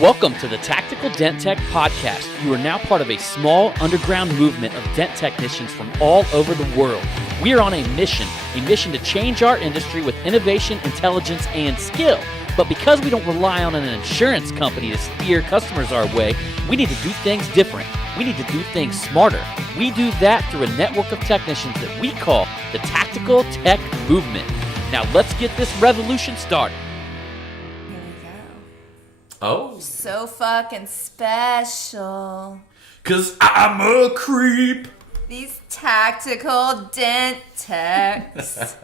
Welcome to the Tactical Dent Tech Podcast. You are now part of a small underground movement of dent technicians from all over the world. We are on a mission to change our industry with innovation, intelligence, and skill. But because we don't rely on an insurance company to steer customers our way, we need to do things different. We need to do things smarter. We do that through a network of technicians that we call the Tactical Tech Movement. Now let's get this revolution started. Here we go. Oh. So fucking special. 'Cause I'm a creep. These tactical dent techs.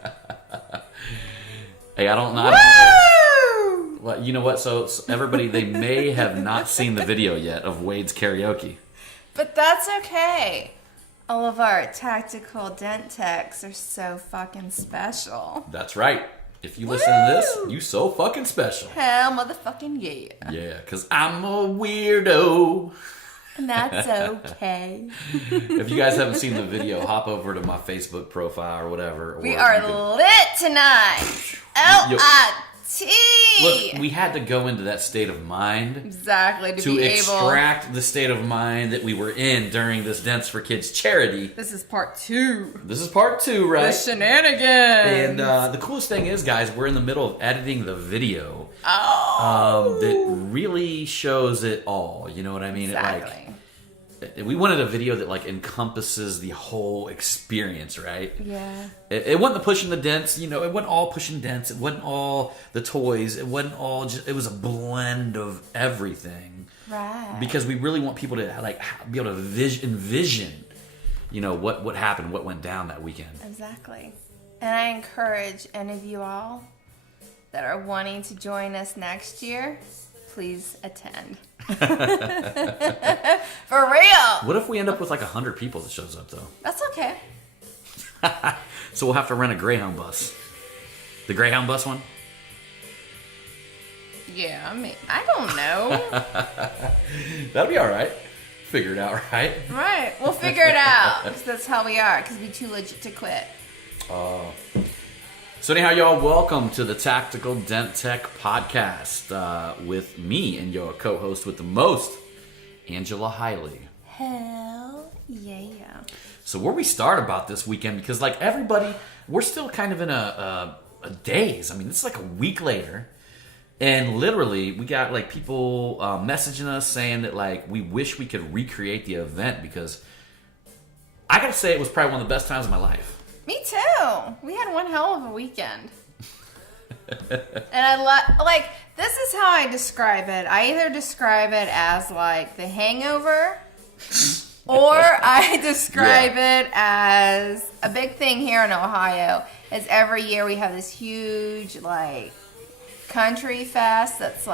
Hey, I don't know. Woo! Well, you know what? So everybody, they may have not seen the video yet of Wade's karaoke. But that's okay. All of our tactical dent techs are so fucking special. That's right. If you listen to this, you so fucking special. Hell motherfucking yeah. Yeah, because I'm a weirdo. And that's okay. If you guys haven't seen the video, hop over to my Facebook profile or whatever. We are lit tonight. L-I-T. Look, we had to go into that state of mind. Exactly. To extract the state of mind that we were in during this Dents for Kids charity. This is part 2. This is part 2, right? The shenanigans. And the coolest thing is, guys, we're in the middle of editing the video. Oh. That really shows it all. You know what I mean? Exactly. We wanted a video that encompasses the whole experience, right? Yeah. It wasn't the pushing the dents, it wasn't all pushing dents. It wasn't all the toys. It wasn't all just. It was a blend of everything. Right. Because we really want people to be able to envision, what happened, what went down that weekend. Exactly. And I encourage any of you all that are wanting to join us next year, please attend. For real. What if we end up with 100 people that shows up though? That's okay. So we'll have to rent a Greyhound bus. The Greyhound bus one? Yeah, I don't know. That'll be all right. Figure it out, right? Right. We'll figure it out. Because that's how we are. Because we're too legit to quit. So anyhow, y'all, welcome to the Tactical Dent Tech Podcast with me and your co-host with the most, Angela Hiley. Hell yeah. So where we start about this weekend, because everybody, we're still kind of in a daze. I mean, this is a week later, and literally we got people messaging us saying that we wish we could recreate the event, because I gotta say it was probably one of the best times of my life. Me too. We had one hell of a weekend. And I this is how I describe it. I either describe it as the hangover, or I describe it as a big thing here in Ohio. Is every year we have this huge country fest that's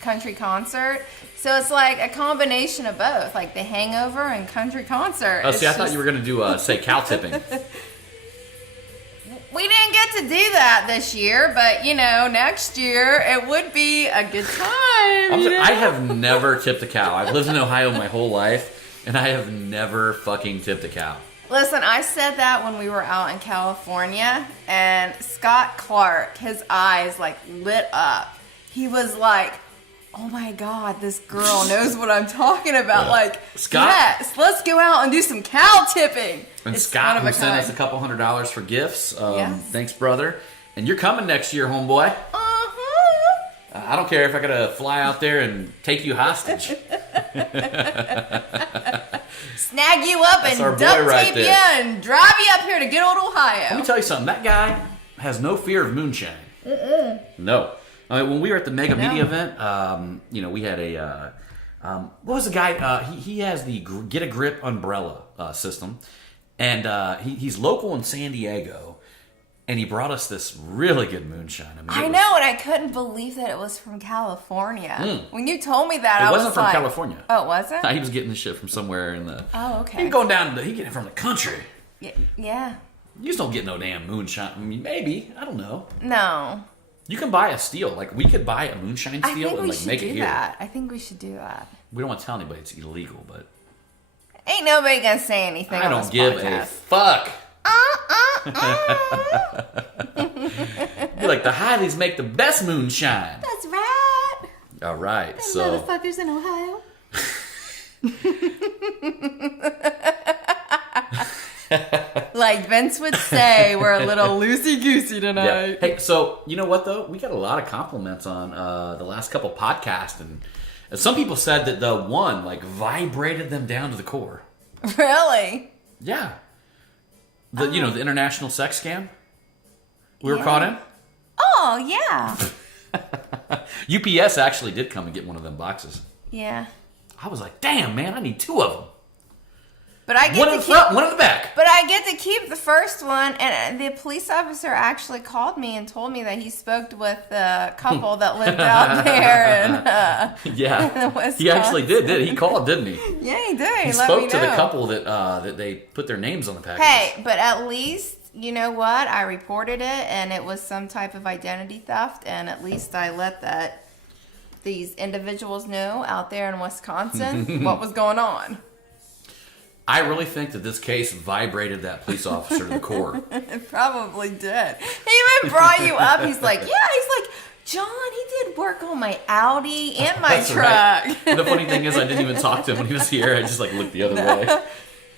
country concert. So it's a combination of both, the hangover and country concert. Oh, see, I thought you were going to do, cow tipping. We didn't get to do that this year, but, next year it would be a good time. I have never tipped a cow. I've lived in Ohio my whole life, and I have never fucking tipped a cow. Listen, I said that when we were out in California, and Scott Clark, his eyes, lit up. He was like, oh my God, this girl knows what I'm talking about. Scott, yes, let's go out and do some cow tipping. And it's Scott, who sent us a couple $100 for gifts. Yes. Thanks, brother. And you're coming next year, homeboy. I don't care if I gotta fly out there and take you hostage. Snag you up and duct tape you and drive you up here to good old Ohio. Let me tell you something. That guy has no fear of moonshine. No. When we were at the Mega Media event, we had a what was the guy? He has the Get a Grip umbrella system, and he's local in San Diego, and he brought us this really good moonshine. I know, and I couldn't believe that it was from California. When you told me that, it wasn't from California. Oh, it wasn't? No, he was getting the shit from somewhere in the. Oh, okay. He going down. He getting it from the country. Yeah. You just don't get no damn moonshine. I mean, maybe, I don't know. No. You can buy a steel. We could buy a moonshine steel and make it here. I think we should do that. We don't want to tell anybody it's illegal, but ain't nobody gonna say anything. I don't give a fuck. Be like, the Highleys make the best moonshine. That's right. All right, Them so motherfuckers in Ohio. Like Vince would say, we're a little loosey-goosey tonight. yeah. Hey, so you know what though? We got a lot of compliments on the last couple podcasts, and some people said that the one like vibrated them down to the core. Really? Yeah. The the international sex scam we were caught in. Oh, yeah. UPS actually did come and get one of them boxes. Yeah. I was like, damn, man, I need 2 of them. But I get One in the front, one in the back. But I get to keep the first one, and the police officer actually called me and told me that he spoke with the couple that lived out there in Wisconsin. He actually did. He called, didn't he? Yeah, he did. He spoke to the couple that they put their names on the packages. Hey, but at least, you know what? I reported it, and it was some type of identity theft, and at least I let these individuals know out there in Wisconsin what was going on. I really think that this case vibrated that police officer to the core. It probably did. He even brought you up. He's like, John, he did work on my Audi and my truck. Right. And the funny thing is, I didn't even talk to him when he was here. I just looked the other way.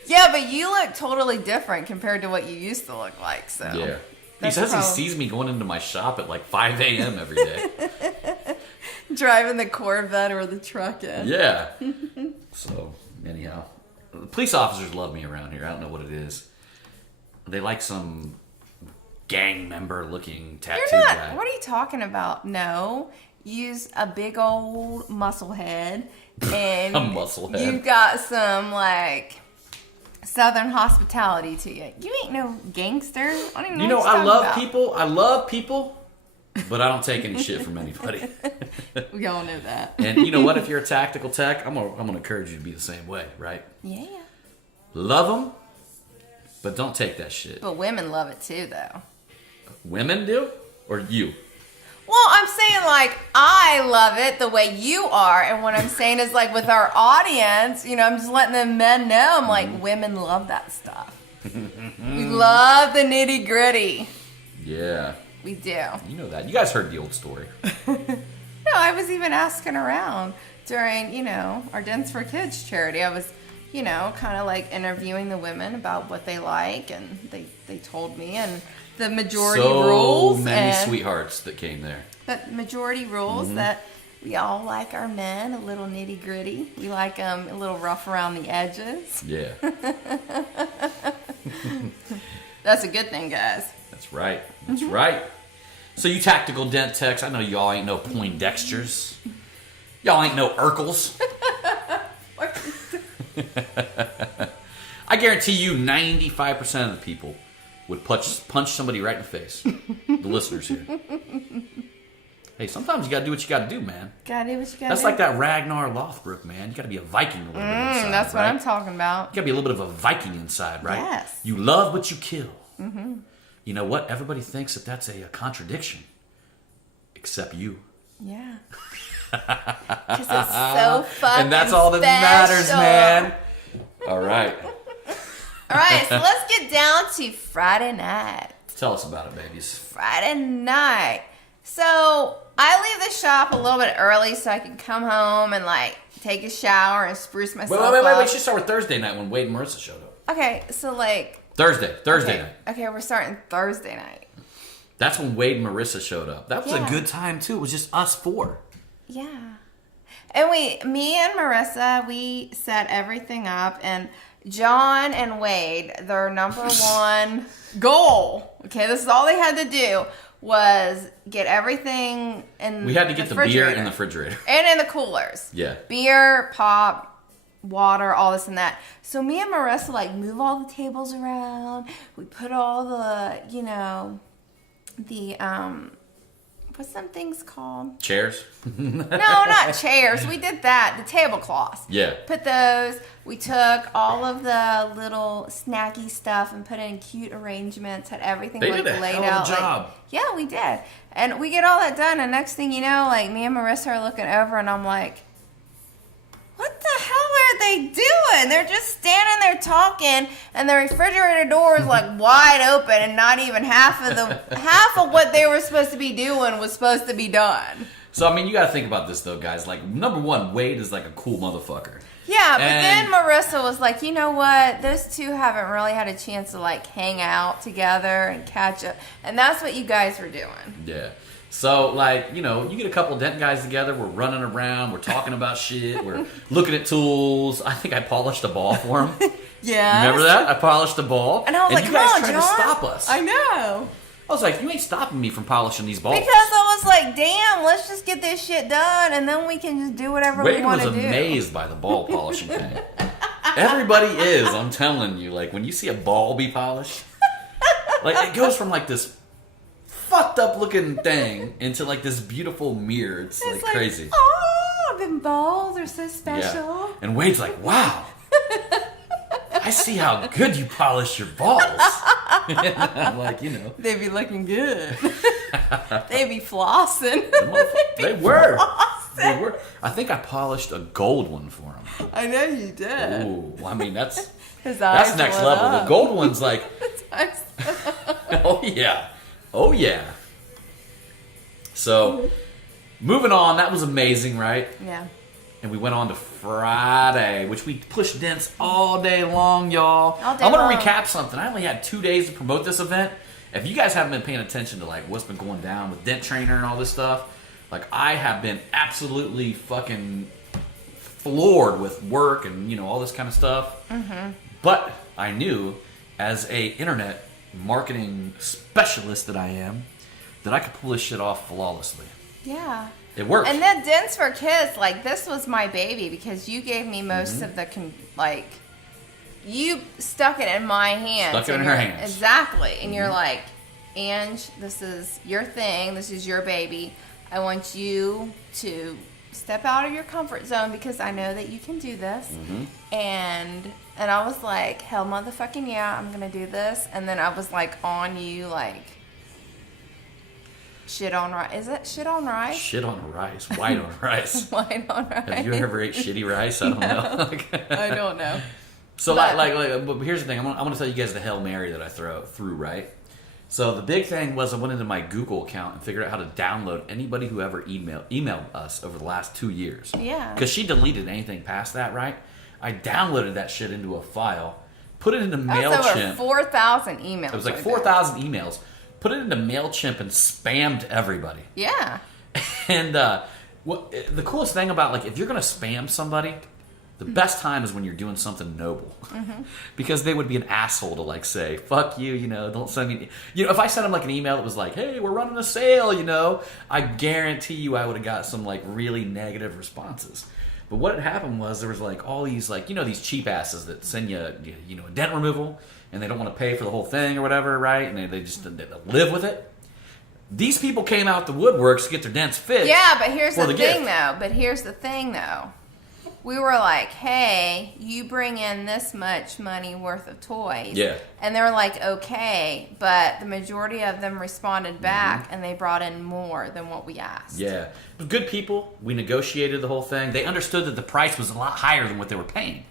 Yeah, but you look totally different compared to what you used to look like. So yeah, he says he sees me going into my shop at like 5 a.m. every day. Driving the Corvette or the truck in. Yeah. So anyhow. The police officers love me around here. I don't know what it is. They like some gang member looking tattoo guy. What are you talking about? No. Use a big old muscle head. And a muscle head. You've got some, like, Southern hospitality to you. You ain't no gangster. I don't even know what I love people. I love people. But I don't take any shit from anybody. We all know that. And you know what? If you're a tactical tech, I'm gonna encourage you to be the same way, right? Yeah. Love them, but don't take that shit. But women love it too, though. Women do? Or you? Well, I'm saying, like, I love it the way you are. And what I'm saying is, like, with our audience, I'm just letting the men know. I'm like, women love that stuff. We love the nitty gritty. Yeah. We do. You know that. You guys heard the old story. No, I was even asking around during, our Dents for Kids charity. I was, kind of like interviewing the women about what they like, and they told me, and the majority rules. So many sweethearts that came there. But majority rules that we all like our men a little nitty gritty. We like them a little rough around the edges. Yeah. That's a good thing, guys. That's right. That's right. So you tactical dent techs, I know y'all ain't no Poindexters. Y'all ain't no Urkels. I guarantee you 95% of the people would punch somebody right in the face. The listeners here. Hey, sometimes you gotta do what you gotta do, man. Gotta do what you gotta do. That's like that Ragnar Lothbrok, man. You gotta be a Viking a little bit inside, that's what right? I'm talking about. You gotta be a little bit of a Viking inside, right? Yes. You love what you kill. Mm-hmm. You know what? Everybody thinks that that's a contradiction. Except you. Yeah. Because it's so fucking and that's all that matters, man. All right. All right, so let's get down to Friday night. Tell us about it, babies. Friday night. So I leave the shop a little bit early so I can come home and like take a shower and spruce myself up. Wait. We should start with Thursday night when Wade and Marissa showed up. Okay, so like... Thursday night. Okay, we're starting Thursday night. That's when Wade and Marissa showed up. That was a good time, too. It was just us 4. Yeah. And me and Marissa, we set everything up, and John and Wade, their number one goal, okay, this is all they had to do, was get everything in We had to get the beer in the refrigerator. And in the coolers. Yeah. Beer, pop, water, all this and that. So me and Marissa, like, move all the tables around. We put all the, what's them things called? Chairs? No, not chairs. We did that. The tablecloths. Yeah. Put those. We took all of the little snacky stuff and put it in cute arrangements. Had everything They like did a laid hell of a out. job. Yeah, we did. And we get all that done. And next thing you know, like me and Marissa are looking over, and I'm like, what the hell are they doing? They're just standing there talking, and the refrigerator door is like wide open, and not even half of what they were supposed to be doing was supposed to be done. So, I mean, you got to think about this, though, guys. Like, number one, Wade is like a cool motherfucker. Yeah, but And- then Marissa was like, you know what? Those two haven't really had a chance to, like, hang out together and catch up. And that's what you guys were doing. Yeah. So, like, you know, you get a couple of Dent guys together. We're running around. We're talking about shit. We're looking at tools. I think I polished a ball for him. Yeah. Remember that? I polished a ball. And I was like, you come guys on, tried John. to stop us. I know. I was like, you ain't stopping me from polishing these balls. Because I was like, damn, let's just get this shit done, and then we can just do whatever we Wade want was to do. amazed by the ball polishing thing. Everybody is, I'm telling you. Like, when you see a ball be polished, like, it goes from, like, this fucked up looking thing into, like, this beautiful mirror. It's like crazy. Oh, them balls are so special. Yeah. And Wade's like, wow. I see how good you polish your balls. I'm like, you know. They be looking good. They be flossing. They were. They were. I think I polished a gold one for him. I know you did. Ooh, I mean, that's His eyes next lit level. up. The gold one's like, His eyes- oh yeah. Oh yeah. So, moving on, that was amazing, right? Yeah. And we went on to Friday, which we pushed Dents all day long, y'all. All day I'm going long. to recap something. I only had 2 days to promote this event. If you guys haven't been paying attention to like what's been going down with Dent Trainer and all this stuff, like I have been absolutely fucking floored with work and, you know, all this kind of stuff. Mm-hmm. But I knew as a internet marketing specialist that I am, that I could pull this shit off flawlessly. Yeah. It worked. And then Dents for Kids, like, this was my baby because you gave me most of the, you stuck it in my hands. Stuck it in and her you're- hands. Exactly. And you're like, Ange, this is your thing. This is your baby. I want you to step out of your comfort zone because I know that you can do this. And I was like, hell motherfucking yeah, I'm going to do this. And then I was like on you, like, shit on rice. Is it shit on rice? Shit on rice. White on rice. White on rice. Have you ever ate shitty rice? I don't know. I don't know. So But- but here's the thing. I'm gonna tell you guys the Hail Mary that I threw, right? So the big thing was I went into my Google account and figured out how to download anybody who ever emailed us over the last 2 years. Yeah. Because she deleted anything past that, right? I downloaded that shit into a file, put it into That's over MailChimp. 4,000 emails. It was like right 4,000 emails. Put it into MailChimp and spammed everybody. there. Yeah. And the coolest thing about, like, if you're going to spam somebody, the best time is when you're doing something noble. Because they would be an asshole to, like, say, fuck you, you know, don't send me... You know, if I sent them, like, an email that was like, hey, we're running a sale, you know, I guarantee you I would have got some, like, really negative responses. But what had happened was there was, like, all these, like, you know, these cheap asses that send you, you know, a dent removal, and they don't want to pay for the whole thing or whatever, right? And they just they live with it. These people came out the woodworks to get their dents fixed. Yeah, but here's for the gift. thing, though. We were like, hey, you bring in this much money worth of toys. Yeah. And they were like, okay. But the majority of them responded back, and they brought in more than what we asked. Yeah. But good people. We negotiated the whole thing. They understood that the price was a lot higher than what they were paying.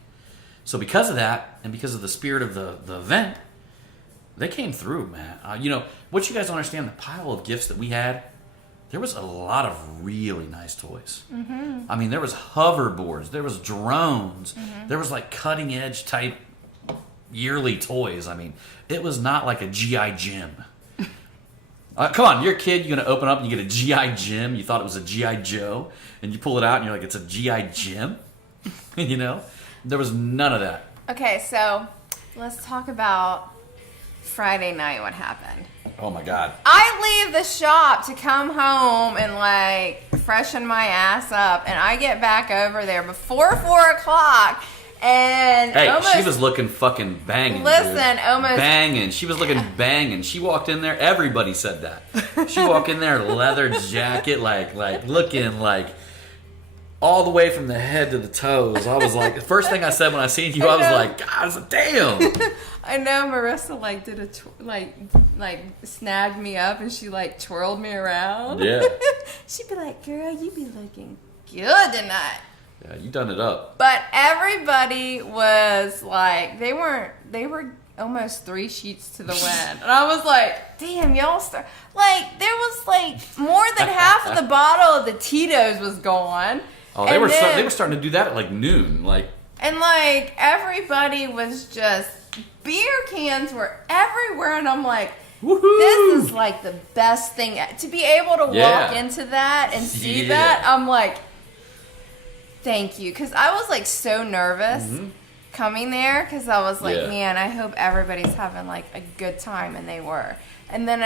So because of that, and because of the spirit of the event, they came through, man. You know, what you guys don't understand, the pile of gifts that we had, there was a lot of really nice toys. I mean, there was hoverboards, there was drones, there was like cutting edge type yearly toys. I mean, it was not like a G.I. Jim. Come on, you're a kid, you're going to open up and you get a G.I. Jim. You thought it was a G.I. Joe, and you pull it out and you're like, it's a G.I. Jim? You know? There was none of that. Okay, so let's talk about Friday night, what happened. Oh my God. I leave the shop to come home and like freshen my ass up, and I get back over there before 4 o'clock, and Hey, almost, she was looking fucking banging. Listen, dude. almost- banging. She was looking banging. She walked in there. Everybody said that. She walked in there, leather jacket, like looking like all the way from the head to the toes. I was like, the first thing I said when I seen you, I was like, God damn. I know Marissa like did a like snagged me up, and she like twirled me around. Yeah. She'd be like, "Girl, you be looking good tonight." Yeah, you done it up. But everybody was like, they were almost 3 sheets to the wind. And I was like, damn, y'all start. Like, there was like more than half of the bottle of the Tito's was gone. Oh, they were starting to do that at like noon. And like, everybody was just, beer cans were everywhere. And I'm like, woohoo! This is like the best thing. To be able to walk into that and see that, I'm like, thank you. Because I was like so nervous coming there, because I was like, man, I hope everybody's having like a good time, and they were. And then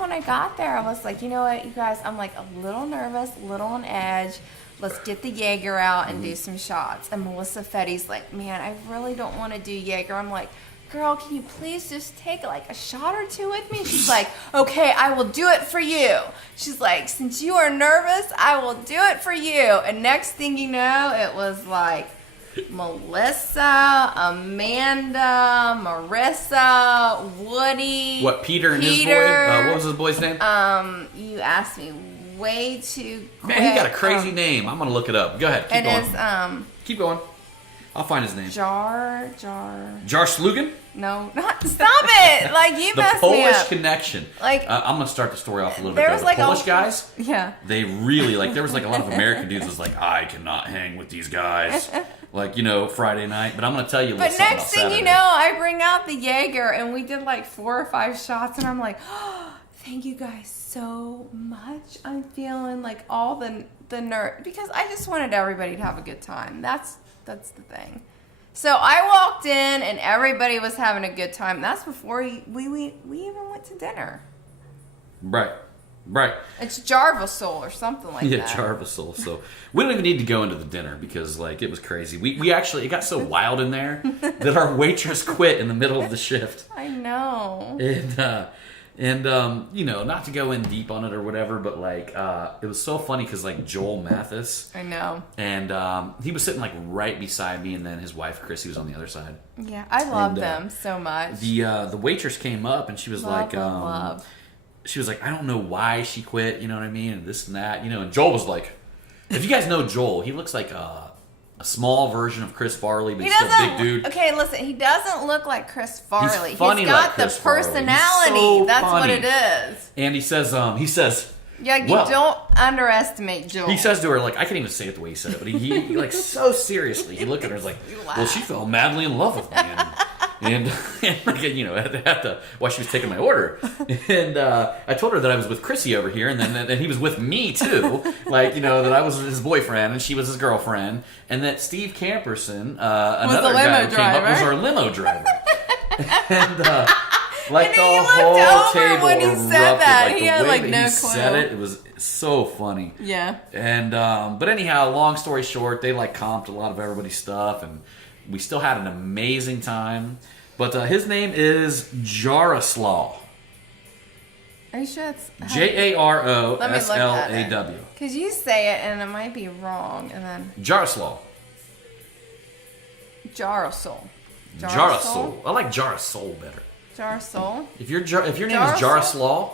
when I got there, I was like, you know what, you guys, I'm like a little nervous, a little on edge. Let's get the Jaeger out and do some shots. And Melissa Fetty's like, man, I really don't want to do Jaeger. I'm like, girl, can you please just take like a shot or 2 with me? She's like, okay, I will do it for you. She's like, since you are nervous, I will do it for you. And next thing you know, it was like Melissa, Amanda, Marissa, Woody. What, Peter and his boy? What was his boy's name? You asked me way too quick. Man, he got a crazy name. I'm going to look it up. Go ahead. Keep going. Keep going. I'll find his name. Jar Slugan? No, not. Stop it! Like, you messed me up. The Polish connection. Like, I'm gonna start the story off a little bit. There was like Polish guys. Yeah. They really like. There was like a lot of American dudes was like, I cannot hang with these guys. Like, you know, Friday night. But I'm gonna tell you. But next thing you know, I bring out the Jaeger, and we did like 4 or 5 shots, and I'm like, oh, thank you guys so much. I'm feeling like all the nerve, because I just wanted everybody to have a good time. That's the thing. So I walked in and everybody was having a good time. That's before we even went to dinner. Right. It's Jarvisol or something like that. Yeah, Jarvisol. So we don't even need to go into the dinner because like it was crazy. We actually, it got so wild in there that our waitress quit in the middle of the shift. I know. And you know, not to go in deep on it or whatever, but like it was so funny because like Joel Mathis, I know, and he was sitting like right beside me, and then his wife Chrissy was on the other side. Yeah, I love them so much. The waitress came up and she was love. She was like, I don't know why she quit, you know what I mean, and this and that, you know. And Joel was like, if you guys know Joel, he looks like a small version of Chris Farley, but he's still a big dude. Okay, listen, he doesn't look like Chris Farley. He's funny, he's got like Chris the personality. So that's funny. what it is. And he says, yeah, you don't underestimate Joel. He says to her, like, I can't even say it the way he said it, but he like so seriously, he looked at her and was like, well, she fell madly in love with me. And like, you know, while she was taking my order. And I told her that I was with Chrissy over here, and then he was with me too. Like, you know, that I was his boyfriend and she was his girlfriend, and that Steve Camperson, another guy who came up, was our limo driver. And like the whole table when he erupted. said that. Like, he had the way like that no he clue. said it was so funny. Yeah. And but anyhow, long story short, they like comped a lot of everybody's stuff, and we still had an amazing time. But his name is Jaroslaw. Are you sure it's Jaroslaw? Because you say it and it might be wrong, and then Jaroslaw. Jarosol. Jarosol. I like Jarosol better. Jarosol. If your name is Jaroslaw,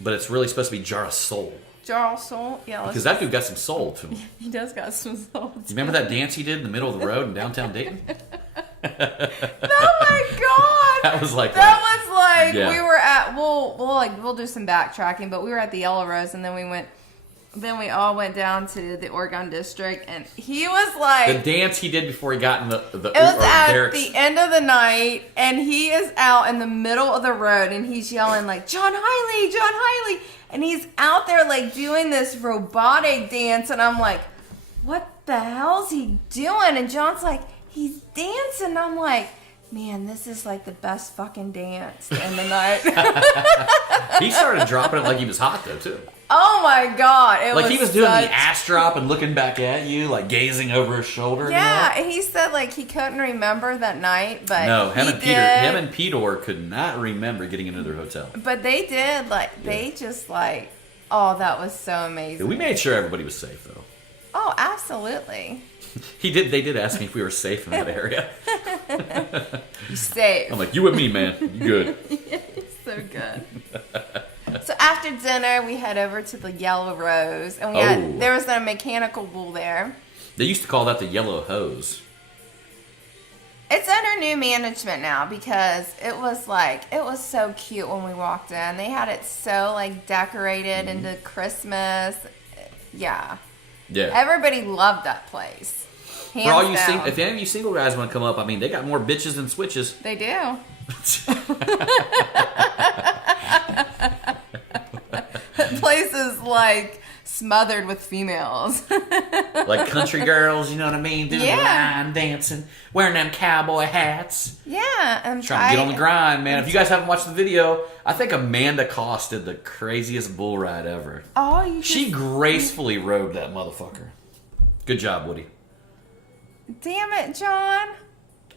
but it's really supposed to be Jarosol. Jarosol, yeah. Because that dude got some soul to him. He does got some soul. You remember that dance he did in the middle of the road in downtown Dayton? Oh my god! That was like we were at we'll do some backtracking, but we were at the Yellow Rose, and then we all went down to the Oregon District, and he was like the dance he did before he got in the it was at the end of the night, and he is out in the middle of the road, and he's yelling like John Hiley, and he's out there like doing this robotic dance, and I'm like, what the hell's he doing? And John's like, he's dancing. I'm like, man, this is like the best fucking dance in the night. He started dropping it like he was hot though too. Oh my god! He was doing the ass drop and looking back at you, like gazing over his shoulder. Yeah, you know? He said like he couldn't remember that night, but no, him and Peter could not remember getting into their hotel. But they did. They just like, oh, that was so amazing. Yeah, we made sure everybody was safe though. Oh, absolutely. They did ask me if we were safe in that area. You safe. I'm like, you and me, man. You good. Yeah, so good. So after dinner, we head over to the Yellow Rose, and there was a mechanical bull there. They used to call that the Yellow Hose. It's under new management now because it was so cute when we walked in. They had it so like decorated into Christmas. Yeah. Yeah. Everybody loved that place. Hands For all you down. if any of you single guys want to come up, I mean, they got more bitches than switches. They do. The place is like smothered with females. Like country girls, you know what I mean? Doing the line dancing, wearing them cowboy hats. Yeah. And Trying to get on the grind, man. If you guys haven't watched the video, I think Amanda Koss did the craziest bull ride ever. Oh, She gracefully rode that motherfucker. Good job, Woody. Damn it, John.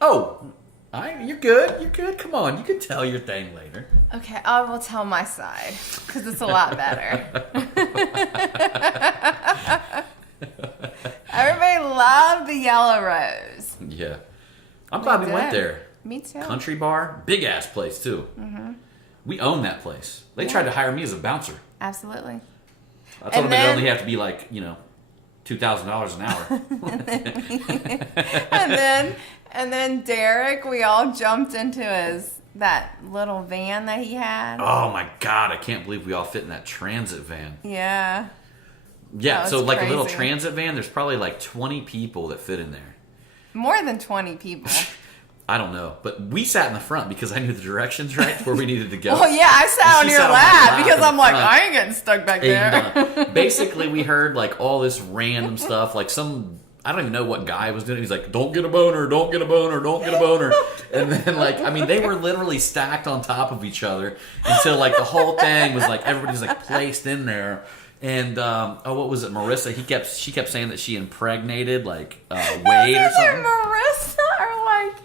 Oh, you're good. You're good. Come on, you can tell your thing later. Okay, I will tell my side because it's a lot better. Everybody loved the Yellow Rose. Yeah, I'm glad we went there. Me too. Country bar, big ass place too. Mm-hmm. We own that place. They tried to hire me as a bouncer. Absolutely. I told them it'd only have to be like $2,000 an hour. and then Derek, we all jumped into that little van that he had. Oh my God, I can't believe we all fit in that transit van. Yeah. Yeah, so like crazy. a little transit van, there's probably like 20 people that fit in there. More than 20 people. I don't know, but we sat in the front because I knew the directions right where we needed to go. Well, yeah, I sat on your lap because I'm like, front. I ain't getting stuck back there. And, basically, we heard like all this random stuff, like I don't even know what guy was doing. He's like, don't get a boner, don't get a boner, don't get a boner. And then they were literally stacked on top of each other until like the whole thing was like, everybody's like placed in there. And, what was it, Marissa? She kept saying that she impregnated like Wade or something. Marissa or like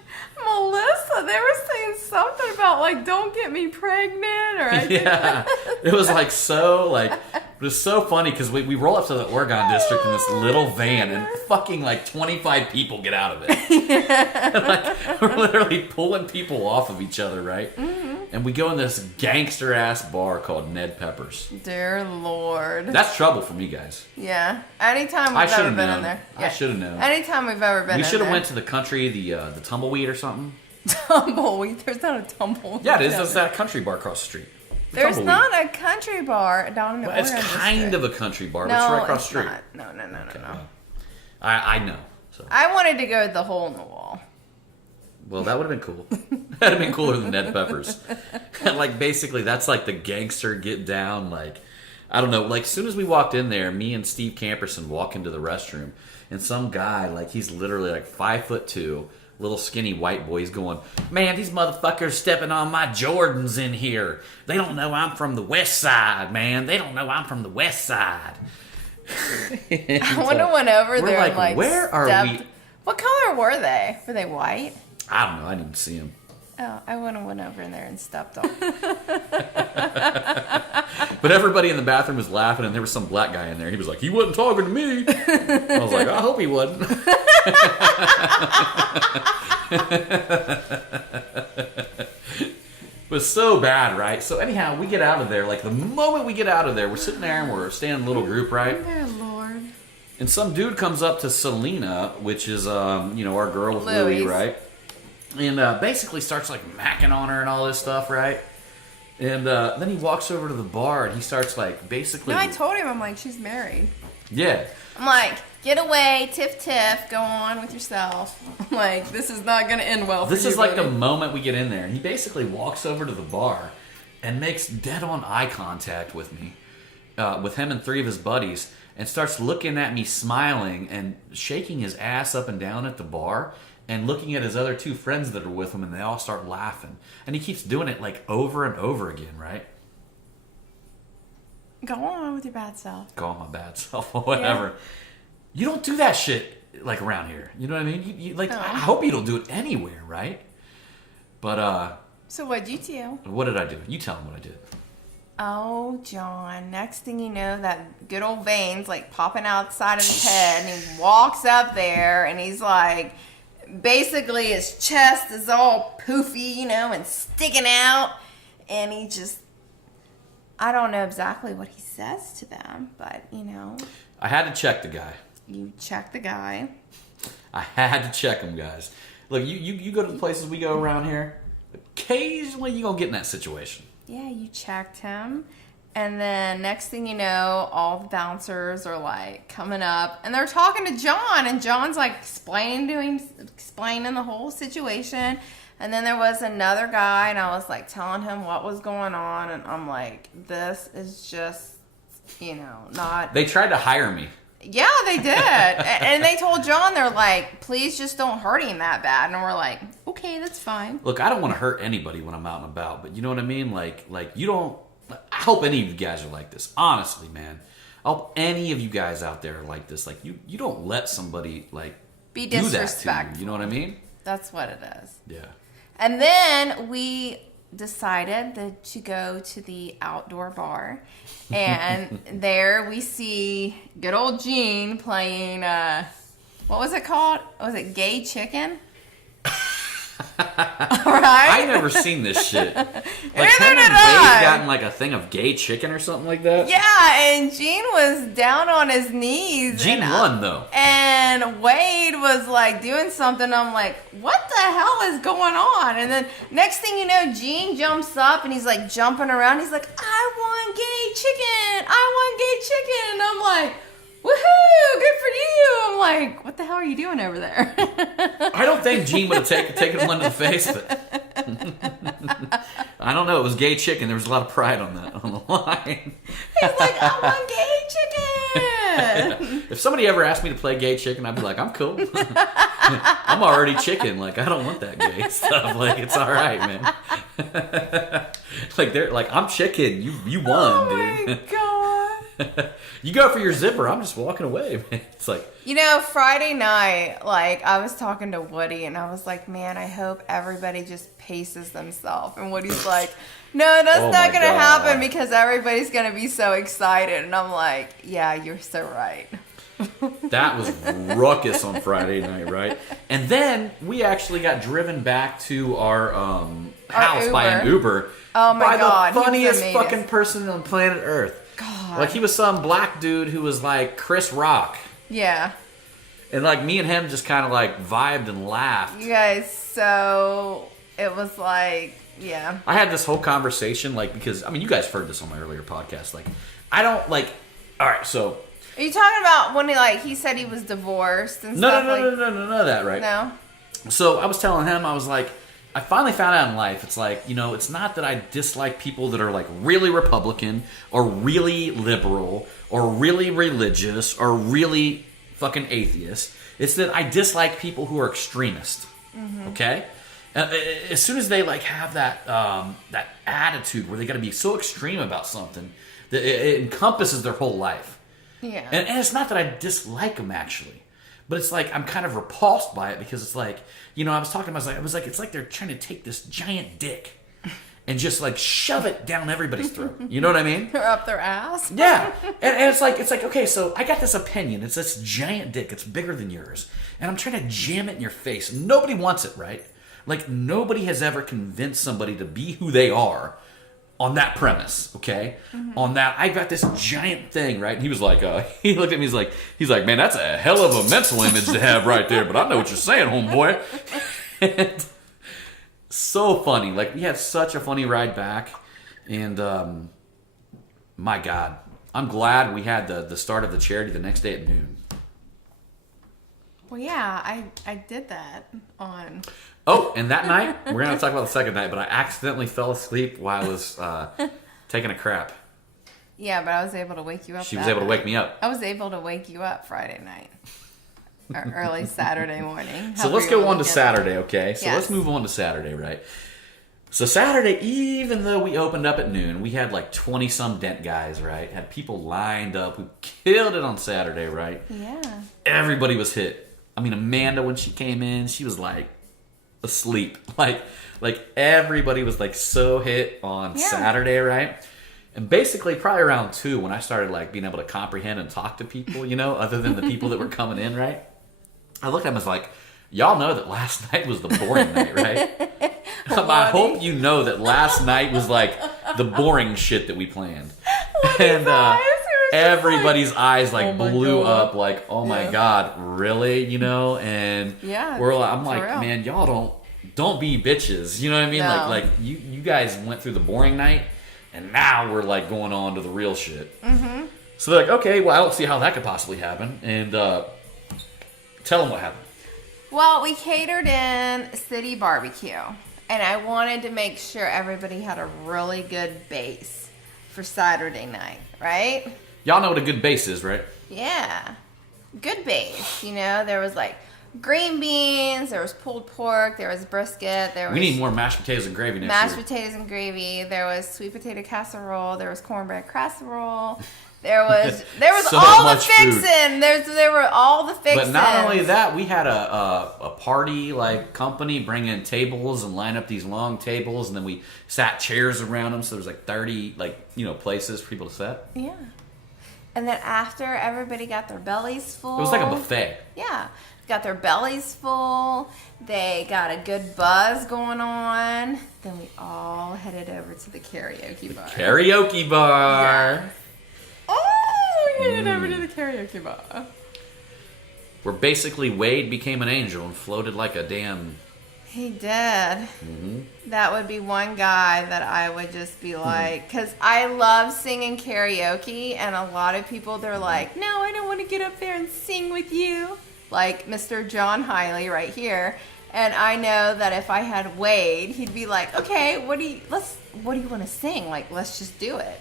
Melissa, they were saying something about like, don't get me pregnant, or it was like it was so funny because we roll up to the Oregon district in this little van and fucking like 25 people get out of it. And, like, we're literally pulling people off of each other, right? Mm-hmm. And we go in this gangster ass bar called Ned Pepper's. Dear Lord. That's trouble for me, guys. Yeah. Anytime we've ever been in there. I should have known. Anytime we've ever been in there. We should have went to the country, the Tumbleweed or something. Tumbleweed? There's not a Tumbleweed. Yeah, it is. There's that country bar across the street. There's not a country bar down in the Oregon It's kind of a country bar, but No, it's right across the street. Not. No. Okay, well, I know. So. I wanted to go to the hole in the wall. Well, that would have been cool. That'd have been cooler than Ned Pepper's. And like basically, that's like the gangster get down. Like I don't know. Like as soon as we walked in there, me and Steve Camperson walk into the restroom, and some guy like he's literally like 5'2", little skinny white boy. He's going, man, these motherfuckers stepping on my Jordans in here. They don't know I'm from the West Side, man. They don't know I'm from the West Side. I would have went over there like, and like where are we? What color were they? Were they white? I don't know. I didn't even see him. Oh, I would have went over in there and stepped on. But everybody in the bathroom was laughing, and there was some black guy in there. He was like, he wasn't talking to me. I was like, I hope he wasn't. It was so bad, right? So anyhow, we get out of there. Like the moment we get out of there, we're sitting there and we're staying in a little group, right? Dear Lord. And some dude comes up to Selena, which is our girl with Louie, right? And basically starts like macking on her and all this stuff, right? And then he walks over to the bar and he starts like basically. No, I told him, I'm like, she's married. Yeah. I'm like, get away, tiff tiff, go on with yourself. I'm like, this is not gonna end well for you. This is like the moment we get in there, and he basically walks over to the bar and makes dead-on eye contact with me, with him and three of his buddies, and starts looking at me, smiling and shaking his ass up and down at the bar, and looking at his other two friends that are with him, and they all start laughing. And he keeps doing it like over and over again, right? Go on with your bad self. Go on my bad self or whatever. Yeah. You don't do that shit like around here. You know what I mean? You like, I hope you don't do it anywhere, right? But so what'd you do? What did I do? You tell him what I did. Oh, John. Next thing you know, that good old veins like popping outside of his head, and he walks up there, and he's like, basically his chest is all poofy, and sticking out, and he just, I don't know exactly what he says to them, but I had to check the guy. You check the guy. I had to check him, guys. Look, you go to the places we go around here. Occasionally, you gonna get in that situation. Yeah, you checked him. And then next thing you know, all the bouncers are like coming up and they're talking to John, and John's like explaining the whole situation. And then there was another guy, and I was like telling him what was going on, and I'm like, this is just, not. They tried to hire me. Yeah, they did. And they told John, they're like, please just don't hurt him that bad. And we're like, okay, that's fine. Look, I don't want to hurt anybody when I'm out and about, but you know what I mean? Like you don't. I hope any of you guys are like this. Honestly, man. I hope any of you guys out there are like this. Like, you don't let somebody, like, be do that disrespectful. to you. You know what I mean? That's what it is. Yeah. And then we decided to go to the outdoor bar. And there we see good old Gene playing, what was it called? Was it Gay Chicken? Right? I never seen this shit. Like, Neither did Dave I. gotten like a thing of gay chicken or something like that. Yeah, and Gene was down on his knees. Gene won though. And Wade was like doing something. I'm like, what the hell is going on? And then next thing you know, Gene jumps up and he's like jumping around. He's like, I want gay chicken. I want gay chicken. And I'm like, woohoo, good for you. I'm like, what the hell are you doing over there? I don't think Gene would have taken one to the face, but I don't know. It was gay chicken. There was a lot of pride on the line. He's like, I want gay chicken. If somebody ever asked me to play gay chicken, I'd be like, I'm cool. I'm already chicken. Like, I don't want that gay stuff. Like, it's all right, man. Like, they're like, I'm chicken. You won, dude. Oh my God. You go for your zipper. I'm just walking away, man. It's like, Friday night, like, I was talking to Woody, and I was like, man, I hope everybody just paces themselves. And Woody's like, no, that's Oh not my going to God. happen because everybody's going to be so excited. And I'm like, yeah, you're so right. that was ruckus on Friday night, right? And then we actually got driven back to our house by an Uber. Oh my God, the he was funniest amazing. fucking person on planet Earth. God. Like, he was some black dude who was like Chris Rock. Yeah. And like me and him just kind of like vibed and laughed. You guys, so it was like, yeah. I had this whole conversation, like, because, I mean, you guys heard this on my earlier podcast. Like, I don't, like, all right, so. Are you talking about when he said he was divorced and stuff? No, none of that, right? No? So I was telling him, I was like, I finally found out in life, it's like, it's not that I dislike people that are like really Republican or really liberal or really religious or really fucking atheist. It's that I dislike people who are extremist. Mm-hmm. Okay? As soon as they like have that that attitude where they got to be so extreme about something that it encompasses their whole life. Yeah. And it's not that I dislike them actually. But it's like I'm kind of repulsed by it because it's like, I was talking, I was like, it's like they're trying to take this giant dick and just like shove it down everybody's throat. You know what I mean? Or up their ass. Yeah. And it's like, okay, so I got this opinion. It's this giant dick. It's bigger than yours. And I'm trying to jam it in your face. Nobody wants it, right? Like, nobody has ever convinced somebody to be who they are on that premise, okay? Mm-hmm. On that, I got this giant thing, right? And he was like, he looked at me, he's like, man, that's a hell of a mental image to have right there, but I know what you're saying, homeboy. And so funny. Like, we had such a funny ride back, and my God, I'm glad we had the start of the charity the next day at noon. Well, yeah, I did that on... Oh, and that night, we're going to talk about the second night, but I accidentally fell asleep while I was taking a crap. Yeah, but I was able to wake you up. She was able to wake me up. I was able to wake you up Friday night. Or early Saturday morning. So let's go on to Saturday, okay? So yes. Let's move on to Saturday, right? So Saturday, even though we opened up at noon, we had like 20-some Dent guys, right? Had people lined up. We killed it on Saturday, right? Yeah. Everybody was hit. I mean, Amanda, when she came in, she was like asleep. Like everybody was like so hit on Saturday, right? And basically probably around 2 when I started like being able to comprehend and talk to people, other than the people that were coming in, right? I looked at them and was like, y'all know that last night was the boring night, right? I hope you know that last night was like the boring shit that we planned. And he everybody's eyes like oh my blew God. up, like, oh my God, really? You know, and Yeah, I'm like, real. man, y'all don't be bitches. You know what I mean? No. Like you guys went through the boring night, and now we're like going on to the real shit. Mm-hmm. So they're like, okay, well, I don't see how that could possibly happen. And tell them what happened. Well, we catered in city barbecue, and I wanted to make sure everybody had a really good base for Saturday night, right? Y'all know what a good base is, right? Yeah, good base. You know, there was like green beans, there was pulled pork, there was brisket, there was We need more mashed potatoes and gravy next mashed year. potatoes and gravy, there was sweet potato casserole, there was cornbread casserole. There was So all the much food. fixin'. There were all the fixins. But not only that, we had a party like company bring in tables and line up these long tables, and then we sat chairs around them. So there was like 30 places for people to sit. Yeah. And then after, everybody got their bellies full. It was like a buffet. Yeah. Got their bellies full. They got a good buzz going on. Then we all headed over to the karaoke bar. Karaoke bar. Yeah. Oh, we headed over to the karaoke bar. Where basically Wade became an angel and floated like a damn... He did. Mm-hmm. That would be one guy that I would just be like, because I love singing karaoke, and a lot of people, they're like, no, I don't want to get up there and sing with you. Like Mr. John Hiley right here. And I know that if I had Wade, he'd be like, okay, what do you want to sing? Like, let's just do it.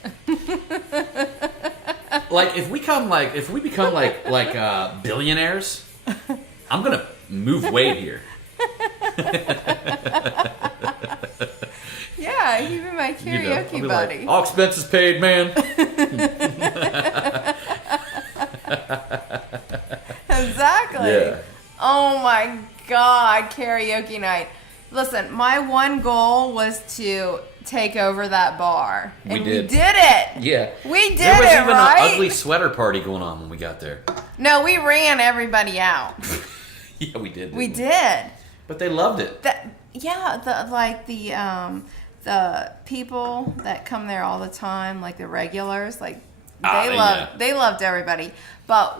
Like if we become billionaires, I'm gonna move Wade here. Yeah, he'd be my karaoke I'll be buddy. Like, all expenses paid, man. Exactly. Yeah. Oh my God, karaoke night. Listen, my one goal was to take over that bar. And we did it. Yeah. We did There was it, even right? an ugly sweater party going on when we got there. No, we ran everybody out. Yeah, we did. We did. But they loved it. The people that come there all the time, like the regulars, like they loved everybody. But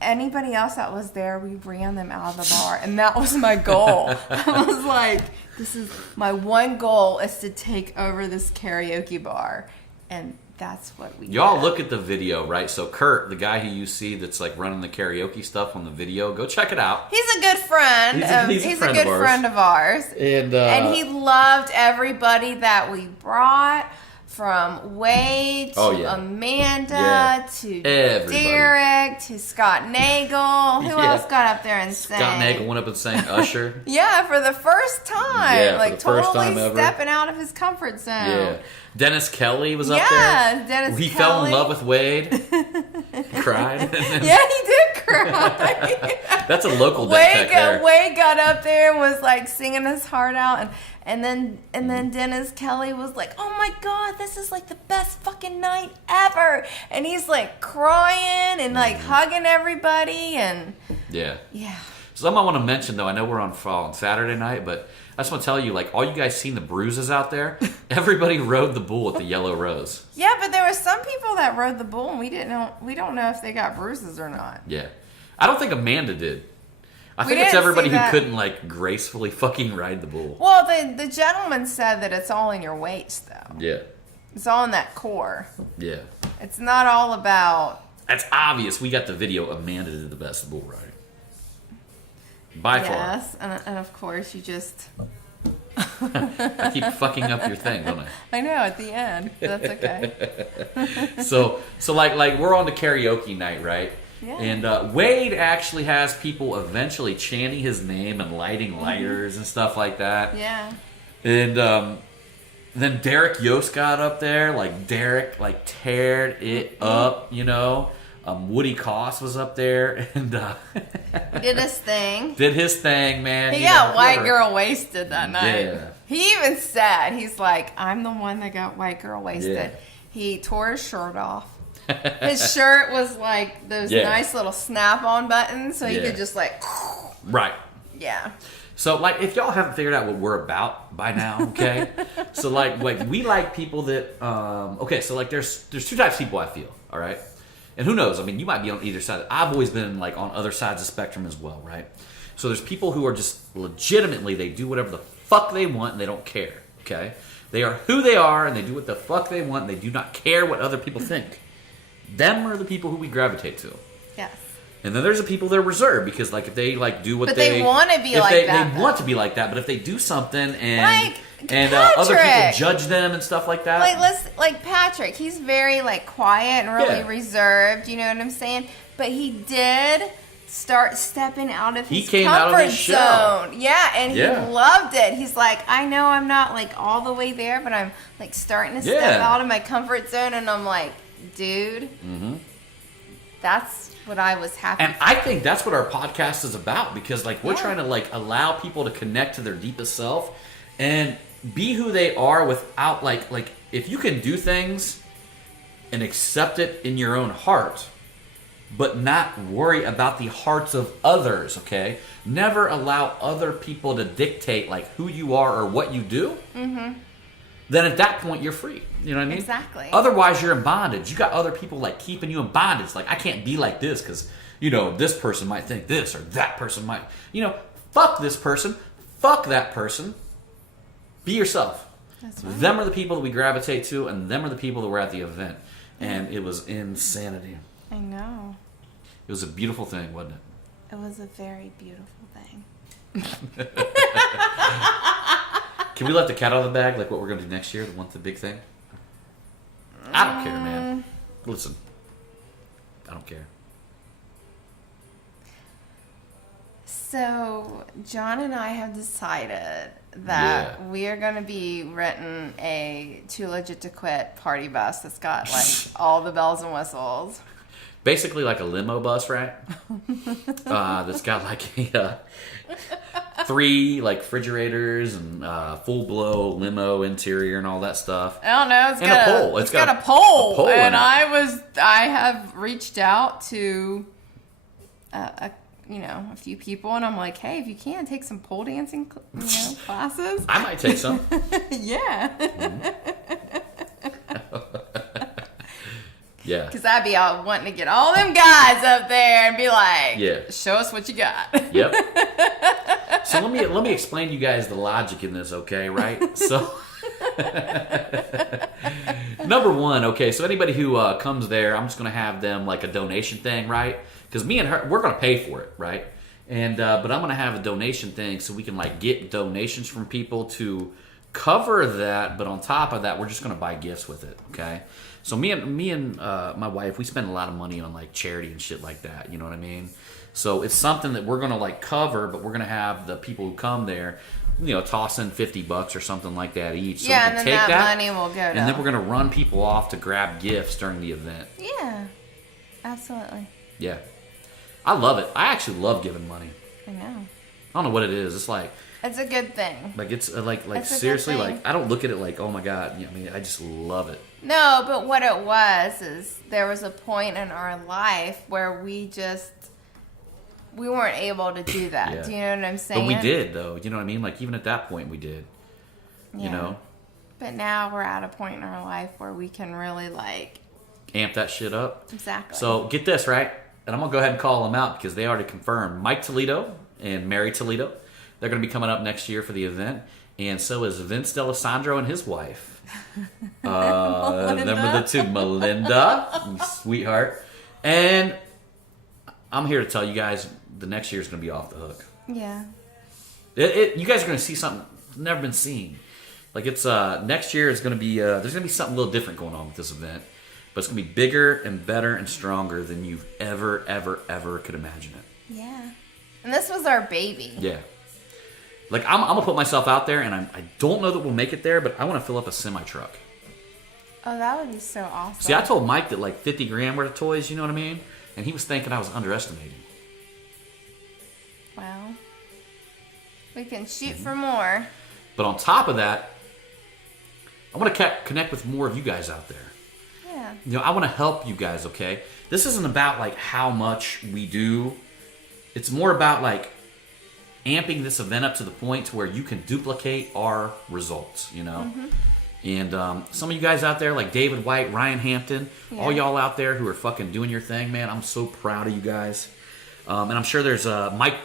anybody else that was there, we ran them out of the bar, and that was my goal. I was like, this is my one goal, is to take over this karaoke bar, and that's what we Y'all did. look at the video, right? So Kurt, the guy who you see that's like running the karaoke stuff on the video, go check it out. He's a good friend. He's a good friend of ours. And he loved everybody that we brought, from Wade to Amanda to everybody. Derek to Scott Nagel. Who else got up there and sang? Scott Nagel went up and sang Usher. Yeah, for the first time. Yeah, like for the first totally time ever. stepping out of his comfort zone. Yeah. Dennis Kelly was up there. Yeah, Dennis He Kelly. fell in love with Wade. Cried. Yeah, he did cry. That's a local Dent tech there. Wade got up there and was like singing his heart out, and then Dennis Kelly was like, "Oh my God, this is like the best fucking night ever," and he's like crying and like hugging everybody, and Yeah. yeah. Something I want to mention though, I know we're on Saturday night, but I just want to tell you, like, all you guys seen the bruises out there, everybody rode the bull at the Yellow Rose. Yeah, but there were some people that rode the bull, and we don't know if they got bruises or not. Yeah. I don't think Amanda did. I think didn't it's everybody see who that. couldn't, like, gracefully fucking ride the bull. Well, the gentleman said that it's all in your waist, though. Yeah. It's all in that core. Yeah. It's not all about... That's obvious. We got the video. Amanda did the best bull riding. By far. Yes, and of course you just... I keep fucking up your thing, don't I? I know, at the end. That's okay. So like we're on the karaoke night, right? Yeah. And Wade actually has people eventually chanting his name and lighting lighters and stuff like that. Yeah. And then Derek Yost got up there, like Derek like teared it up, you know. Woody Koss was up there and Did his thing. did his thing, man. He You got know, white whatever. girl wasted that night. Yeah. He even said, he's like, I'm the one that got white girl wasted. Yeah. He tore his shirt off. His shirt was like those Yeah. nice little snap-on buttons, so he Yeah. could just like, Right. yeah. So, like, if y'all haven't figured out what we're about by now, okay? So, like we like people that, okay, so, like, there's two types of people I feel, all right? And who knows? I mean, you might be on either side. I've always been like on other sides of the spectrum as well, right? So there's people who are just legitimately, they do whatever the fuck they want and they don't care, okay? They are who they are and they do what the fuck they want and they do not care what other people think. Them are the people who we gravitate to. Yes. And then there's the people that are reserved because like if they like do what but they want to be like that. They want to be like that, but if they do something like other people judge them and stuff like that. Like Patrick, he's very like quiet and really reserved, you know what I'm saying? But he did start stepping out of his comfort zone. Yeah, and he loved it. He's like, I know I'm not like all the way there, but I'm like starting to step out of my comfort zone, and I'm like, dude, that's what I was happy and for. I think that's what our podcast is about because like we're trying to like allow people to connect to their deepest self and be who they are without like if you can do things and accept it in your own heart but not worry about the hearts of others, okay? Never allow other people to dictate like who you are or what you do. Then at that point you're free. You know what I mean? Exactly. Otherwise you're in bondage. You got other people like keeping you in bondage. Like I can't be like this because, you know, this person might think this or that person might, you know, fuck this person, fuck that person. Be yourself. That's right. Them are the people that we gravitate to and them are the people that were at the event. And it was insanity. I know. It was a beautiful thing, wasn't it? It was a very beautiful thing. Can we let the cat out of the bag, like what we're going to do next year, the big thing? I don't care, man. Listen, I don't care. So, John and I have decided that we are going to be renting a Too Legit to Quit party bus that's got like all the bells and whistles. Basically like a limo bus, right? That's got like 3 like refrigerators and full blow limo interior and all that stuff. I don't know. It's got a pole. It's got a pole. And I have reached out to a few people, and I'm like, hey, if you can, take some pole dancing classes. I might take some. Yeah. Yeah. Because I'd be all wanting to get all them guys up there and be like, show us what you got. Yep. So let me explain to you guys the logic in this, okay? Right? So, number one, okay. So anybody who comes there, I'm just gonna have them like a donation thing, right? Because me and her, we're gonna pay for it, right? And but I'm gonna have a donation thing so we can like get donations from people to cover that. But on top of that, we're just gonna buy gifts with it, okay? So me and my wife, we spend a lot of money on like charity and shit like that. You know what I mean? So it's something that we're gonna like cover, but we're gonna have the people who come there, you know, toss in $50 or something like that each. So yeah, we can and then take that money will go. and then we're gonna run people off to grab gifts during the event. Yeah, absolutely. Yeah, I love it. I actually love giving money. I know. I don't know what it is. It's like it's a good thing. Like it's like it's seriously, like I don't look at it like, oh my god. I mean, I just love it. No, but what it was is there was a point in our life where we weren't able to do that. Yeah. Do you know what I'm saying? But we did, though. You know what I mean? Like even at that point, we did. Yeah. You know. But now we're at a point in our life where we can really like amp that shit up. Exactly. So get this right, and I'm gonna go ahead and call them out because they already confirmed. Mike Toledo and Mary Toledo, they're gonna be coming up next year for the event, and so is Vince D'Alessandro and his wife. Number the 2, Melinda, you sweetheart. And I'm here to tell you guys, the next year is going to be off the hook. Yeah. You guys are going to see something never been seen. Like it's next year is going to be there's going to be something a little different going on with this event, but it's going to be bigger and better and stronger than you've ever could imagine it. Yeah. And this was our baby. Yeah. Like, I'm going to put myself out there, and I don't know that we'll make it there, but I want to fill up a semi-truck. Oh, that would be so awesome. See, I told Mike that, like, 50 grand worth of toys, you know what I mean? And he was thinking I was underestimating. Well, we can shoot for more. But on top of that, I want to connect with more of you guys out there. Yeah. You know, I want to help you guys, okay? This isn't about, like, how much we do. It's more about, like, amping this event up to the point to where you can duplicate our results, you know? And some of you guys out there, like David White, Ryan Hampton, all y'all out there who are fucking doing your thing, man, I'm so proud of you guys. And I'm sure there's Mike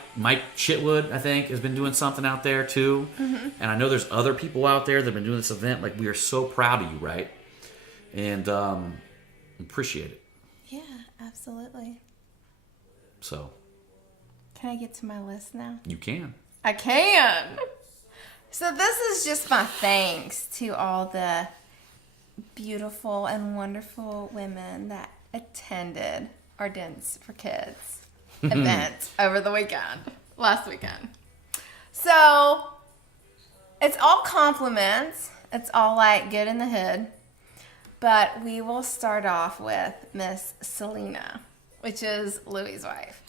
Chitwood, I think, has been doing something out there too. Mm-hmm. And I know there's other people out there that have been doing this event. Like, we are so proud of you, right? And appreciate it. Yeah, absolutely. So. Can I get to my list now? You can. I can. So this is just my thanks to all the beautiful and wonderful women that attended our Dents for Kids event over the last weekend. So it's all compliments. It's all like good in the hood. But we will start off with Miss Selena, which is Louie's wife.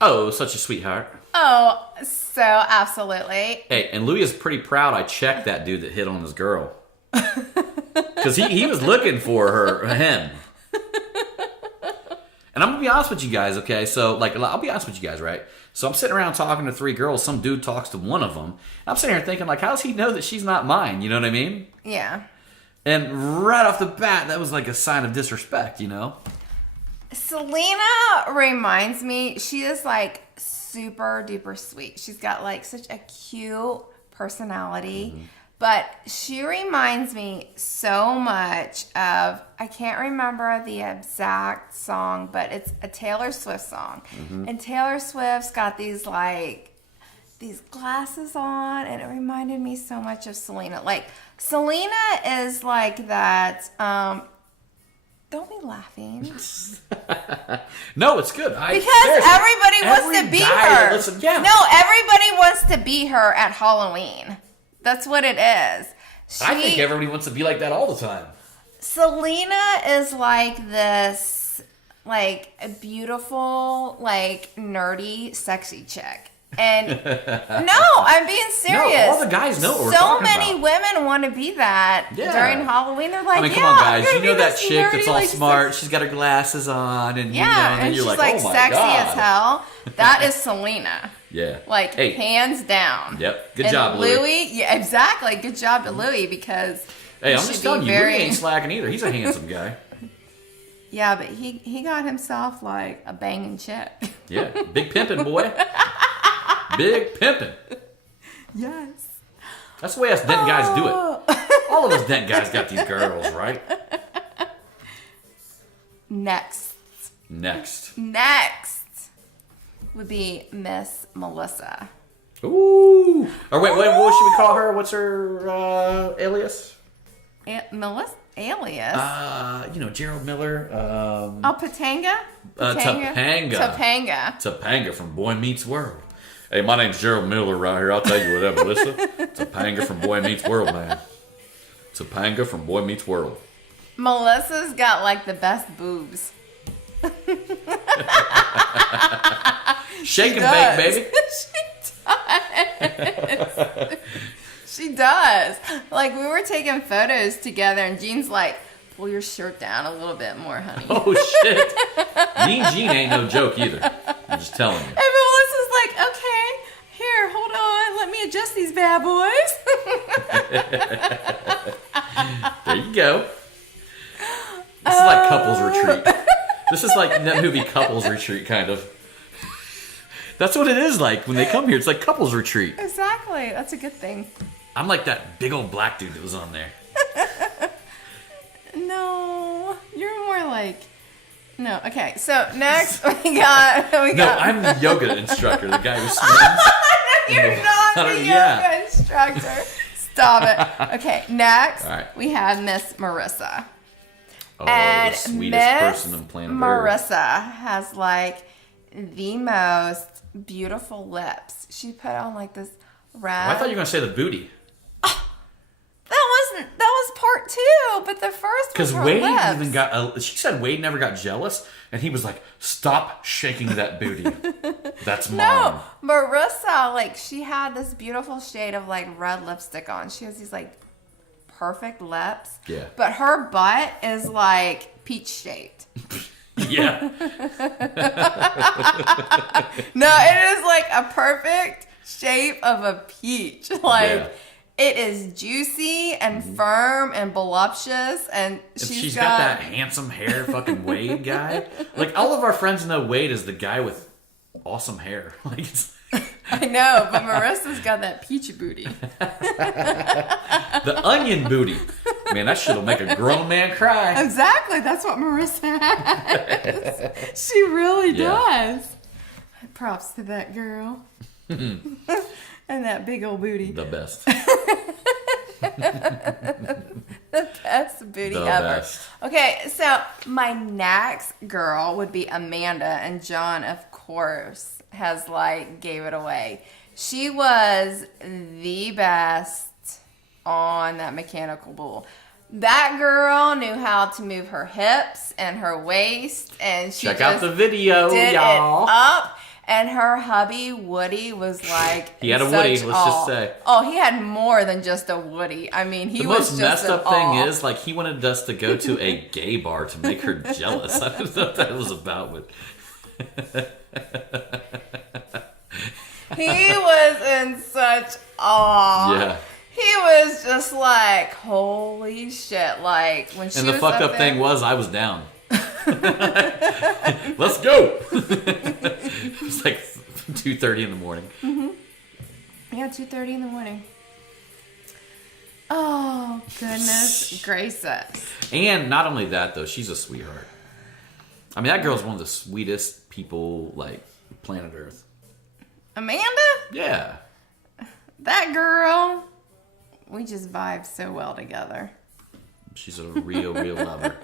Oh, such a sweetheart. Oh, so absolutely. Hey, and Louis is pretty proud I checked that dude that hit on his girl. Because he was looking for him. And I'm going to be honest with you guys, okay? So, like, I'll be honest with you guys, right? So I'm sitting around talking to 3 girls. Some dude talks to one of them. And I'm sitting here thinking, like, how does he know that she's not mine? You know what I mean? Yeah. And right off the bat, that was like a sign of disrespect, you know? Selena reminds me, she is like super duper sweet. She's got like such a cute personality. Mm-hmm. But she reminds me so much of, I can't remember the exact song, but it's a Taylor Swift song. Mm-hmm. And Taylor Swift's got these glasses on, and it reminded me so much of Selena. Like, Selena is like that, don't be laughing. No, it's good. Because everybody wants to be her. Listen, yeah. No, everybody wants to be her at Halloween. That's what it is. I think everybody wants to be like that all the time. Selena is like this, like, a beautiful, like, nerdy, sexy chick. And no, I'm being serious. No, all the guys know what we're talking about. So many women want to be that during Halloween. They're like, come on, guys. You know that chick that's all smart. She's got her glasses on, and and you're she's like, oh my sexy God. as hell. That is Selena. Yeah. Like, hands down. Yep. Good job, Louie. Yeah, exactly. Good job to Louie, because hey, I'm just telling you, Louie ain't slacking either. He's a handsome guy. Yeah, but he got himself like a banging chick. Yeah, big pimping, boy. Big pimping. Yes. That's the way us dent guys do it. All of us dent guys got these girls, right? Next would be Miss Melissa. Ooh. Or wait, what should we call her? What's her alias? Melissa? Alias? Gerald Miller. Patanga? Topanga from Boy Meets World. Hey, my name's Gerald Miller right here. I'll tell you whatever, Melissa. Topanga from Boy Meets World, man. Topanga from Boy Meets World. Melissa's got like the best boobs. Shake and bake, baby. She does. Like, we were taking photos together, and Jean's like, pull your shirt down a little bit more, honey. Oh, shit. Me and Jean ain't no joke either. I'm just telling you. And Melissa's like, okay, here, hold on. Let me adjust these bad boys. There you go. This is like couples retreat. This is like that movie Couples Retreat, kind of. That's what it is like when they come here. It's like couples retreat. Exactly. That's a good thing. I'm like that big old black dude that was on there. No, you're more like... No, okay. So next we got... No, I'm the yoga instructor. The guy who swims. You're not the yoga instructor. Stop it. Okay, next we have Miss Marissa. Oh, and the sweetest person on planet Earth. Marissa has like the most beautiful lips. She put on like this red... Oh, I thought you were going to say the booty. That was part 2, but the first was her Wade lips. even got... she said Wade never got jealous, and he was like, stop shaking that booty. That's mine. No, Marissa, like, she had this beautiful shade of like red lipstick on. She has these like perfect lips. Yeah. But her butt is like peach shaped. Yeah. No, it is like a perfect shape of a peach. Like... Yeah. It is juicy and firm and voluptuous, and she's got that handsome hair fucking Wade guy. Like, all of our friends know Wade is the guy with awesome hair. Like, I know, but Marissa's got that peachy booty. The onion booty. Man, that shit'll make a grown man cry. Exactly, that's what Marissa has. She really does. Props to that girl. And that big old booty. The best. The best booty The ever. best. Okay, so my next girl would be Amanda, and John, of course, has like gave it away. She was the best on that mechanical bull. That girl knew how to move her hips and her waist, and she Check out the video, did y'all. it up. And her hubby, Woody, was like... He had a Woody, let's just say. Oh, he had more than just a Woody. I mean, he was just The most messed up thing awe. is, like, he wanted us to go to a gay bar to make her jealous. I don't know what that was about, but... He was in such awe. Yeah. He was just like, holy shit. Like, when she And the was fucked up up there, thing was, I was down. Let's go! It was like 2:30 in the morning. Mm-hmm. Yeah, 2:30 in the morning. Oh, goodness gracious. And not only that, though, she's a sweetheart. I mean, that girl's one of the sweetest people, like, planet Earth. Amanda? Yeah. That girl, we just vibe so well together. She's a real lover.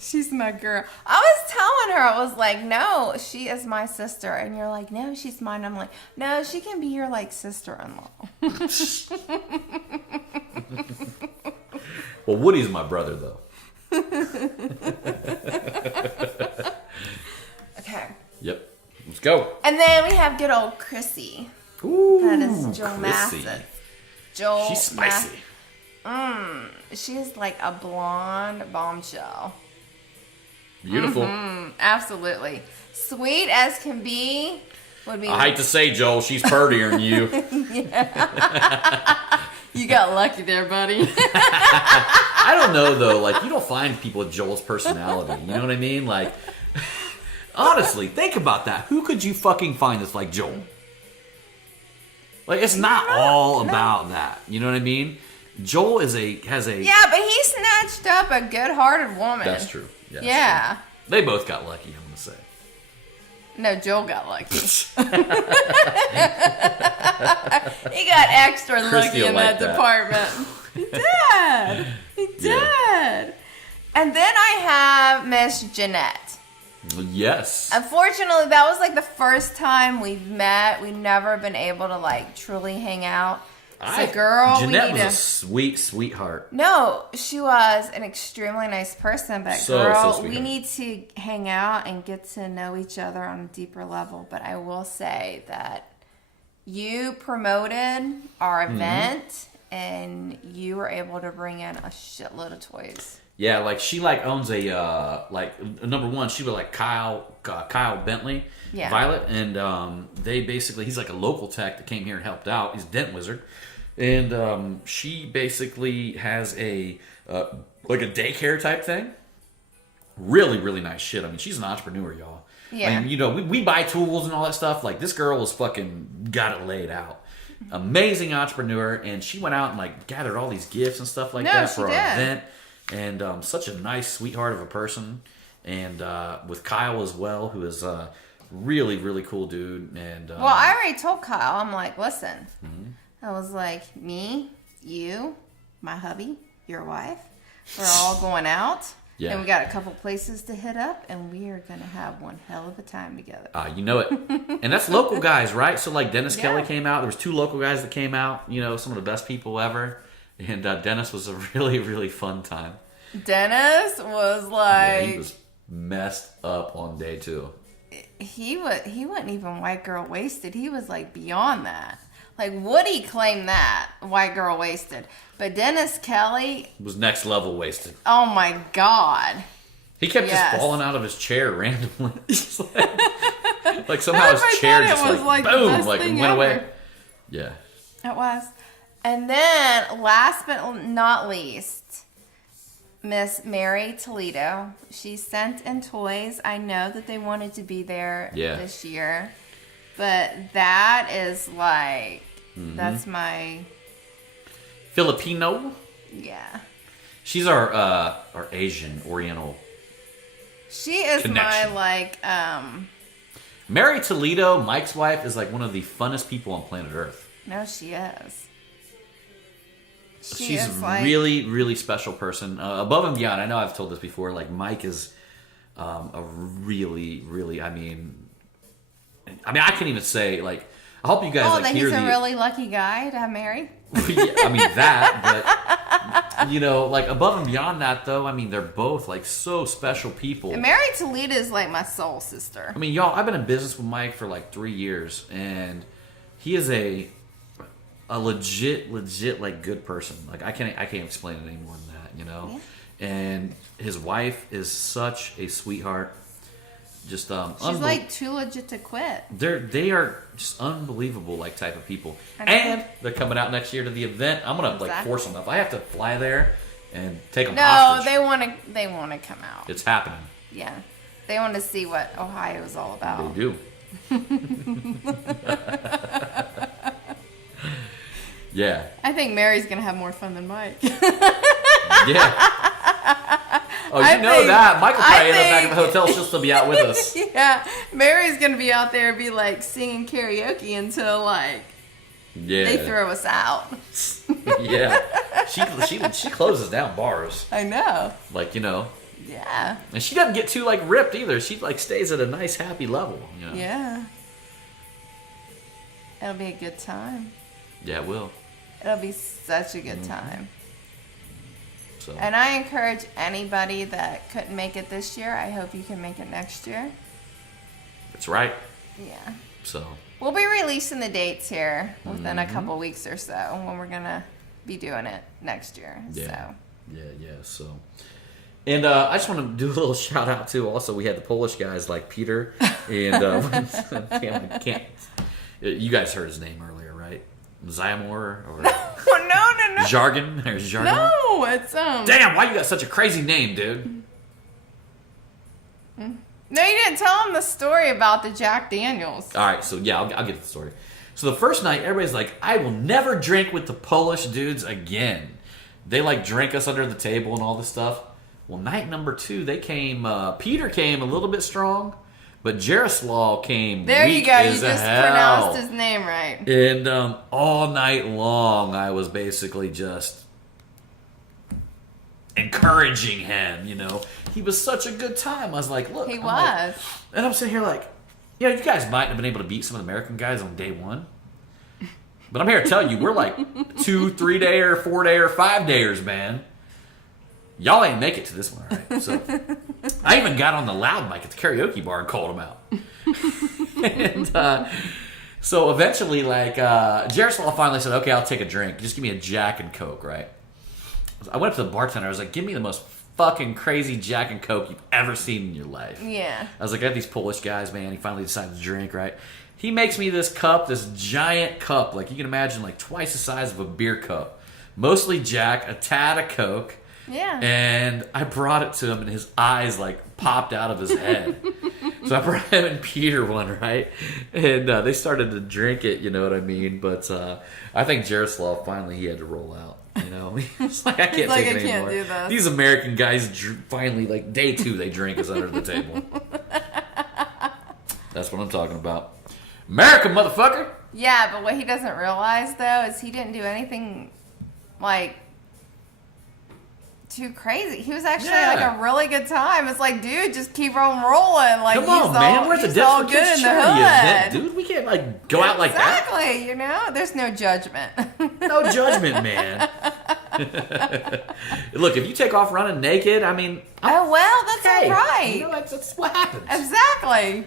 She's my girl. I was telling her, I was like, no, she is my sister. And you're like, no, she's mine. I'm like, no, she can be your, like, sister-in-law. Well, Woody's my brother, though. Okay. Yep. Let's go. And then we have good old Chrissy. Ooh, That is Joel Chrissy. Massett. Joel She's spicy. She is like a blonde bombshell. Beautiful. Absolutely. Sweet as can be. Would be. I hate to say, Joel, she's purtier than you. You got lucky there, buddy. I don't know, though. Like, you don't find people with Joel's personality. You know what I mean? Like, honestly, think about that. Who could you fucking find that's like Joel? Like, it's not all about that. You know what I mean? Joel has a... Yeah, but he snatched up a good-hearted woman. That's true. That's Yeah. true. They both got lucky, I'm going to say. No, Joel got lucky. He got extra Christy lucky in will like that that. department. He did. He did. Yeah. And then I have Miss Jeanette. Yes. Unfortunately, that was like the first time we've met. We've never been able to like truly hang out. So, girl, Jeanette we need was a sweet, sweetheart. No, she was an extremely nice person, but So girl, sweet. we need to hang out and get to know each other on a deeper level. But I will say that you promoted our event and you were able to bring in a shitload of toys. Yeah, like she like owns a number one. She was like Kyle Bentley, Yeah. Violet, and they basically he's like a local tech that came here and helped out. He's a dent wizard, and she basically has a like a daycare type thing. Really, really nice shit. I mean, she's an entrepreneur, y'all. Yeah. I mean, you know, we buy tools and all that stuff. Like this girl was fucking got it laid out. Amazing entrepreneur, and she went out and like gathered all these gifts and stuff like that for our event. And such a nice sweetheart of a person, and with Kyle as well, who is really, really cool dude. And Well, I already told Kyle, I'm like, listen, I was like, me, you, my hubby, your wife, we're all going out. Yeah. And we got a couple places to hit up, and we are going to have one hell of a time together. you know it. And that's local guys, right? So like Dennis Yeah. Kelly came out. There was 2 local guys that came out, you know, some of the best people ever. And Dennis was a really, really fun time. Dennis was Yeah, like, he was messed up on day 2. he wasn't even white girl wasted. He was like beyond that. Like Woody claimed that white girl wasted, but Dennis Kelly, Was next level wasted. oh my god, He kept Yes. just falling out of his chair randomly. He's like, Like somehow his chair just like the boom, best like thing went away. ever. Yeah. It was. And then, last but not least, Miss Mary Toledo. She sent in toys. I know that they wanted to be there this year. But that is like, that's my... Filipino? Yeah. She's our Asian, Oriental She is connection. my, like, Mary Toledo, Mike's wife, is like one of the funnest people on planet Earth. no, she is. She's a really, really special person. Above and beyond, I know I've told this before, like Mike is a really, really, I mean, I can't even say, like, I hope you guys that hear he's a really lucky guy to have married. Yeah, I mean, that, but, you know, like, above and beyond that, though, I mean, they're both, like, so special people. And Mary Toledo is like my soul sister. I mean, y'all, I've been in business with Mike for, like, 3 years, and he is a legit, like, good person. Like, I can't explain it any more than that, you know? Yeah. And his wife is such a sweetheart. Just she's like too legit to quit. They are just unbelievable, like, type of people. And they're coming out next year to the event. I'm gonna like force them. If I have to fly there and take them hostage. No, they want to come out. It's happening. Yeah, they want to see what Ohio is all about. They do. Yeah. I think Mary's gonna have more fun than Mike. Yeah. Oh, that. Michael probably end up back at the hotel. She'll still be out with us. Yeah. Mary's going to be out there be like singing karaoke until like they throw us out. Yeah. She closes down bars. I know. Like, you know. Yeah. And she doesn't get too like ripped either. She like stays at a nice happy level, you know. Yeah. It'll be a good time. Yeah, it will. It'll be such a good time. So. And I encourage anybody that couldn't make it this year, I hope you can make it next year. That's right. Yeah. So. We'll be releasing the dates here within a couple weeks or so when we're going to be doing it next year. Yeah. So. Yeah, so. And I just want to do a little shout out too. Also, we had the Polish guys like Peter and can't. You guys heard his name earlier, right? Zymor or No. Jargon or Jargon? No, it's Damn, why you got such a crazy name, dude? No, you didn't tell him the story about the Jack Daniels. All right, so yeah, I'll get to the story. So the first night, everybody's like, I will never drink with the Polish dudes again. They like drank us under the table and all this stuff. Well, night number 2, they came. Peter came a little bit strong, but Jaroslav came. There weak you go. as You just hell. pronounced his name right. And all night long, I was basically just encouraging him. You know, he was such a good time. I was like, look, He I'm was. like, and I'm sitting here like, yeah, you guys might have been able to beat some of the American guys on day 1. But I'm here to tell you, we're like 2, 3-dayer, 4-dayer, 5-dayers, man. Y'all ain't make it to this one, all right? So I even got on the loud mic at the karaoke bar and called them out. And so eventually, like, Jaroslav finally said, okay, I'll take a drink. Just give me a Jack and Coke, right? I went up to the bartender. I was like, give me the most fucking crazy Jack and Coke you've ever seen in your life. Yeah. I was like, I have these Polish guys, man. He finally decided to drink, right? He makes me this cup, this giant cup, like you can imagine, like twice the size of a beer cup. Mostly Jack, a tad of Coke. Yeah. And I brought it to him, and his eyes, like, popped out of his head. So I brought him and Peter one, right? And they started to drink it, you know what I mean? But I think Jaroslav, finally, he had to roll out. You know, he was like, I can't take it anymore. Do this. These American guys finally, like, day 2, they drink us under the table. That's what I'm talking about. America, motherfucker! Yeah, but what he doesn't realize, though, is he didn't do anything, like, too crazy. He was actually, like, a really good time. It's like, dude, just keep on rolling. Like, come on, man. We're at the he's all Dents good in the charity event, hood. dude. We can't, like, go out like that. Exactly, you know? There's no judgment. No judgment, man. Look, if you take off running naked, I mean... Oh, well, that's hey, all right. You know, that's what happens. Exactly.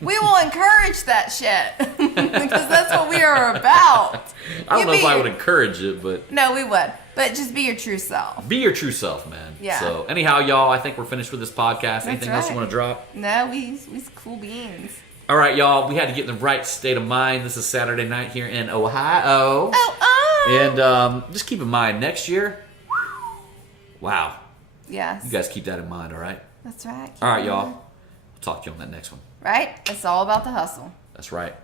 We will encourage that shit because that's what we are about. I don't know if I would encourage it, but no, we would. But just be your true self. Be your true self, man. Yeah. So anyhow, y'all, I think we're finished with this podcast. Anything else you want to drop? No, we's cool beans. All right, y'all. We had to get in the right state of mind. This is Saturday night here in Ohio. And just keep in mind, next year, wow. Yes. You guys keep that in mind, all right? That's right. All right, y'all. We'll talk to you on that next one. Right? It's all about the hustle. That's right.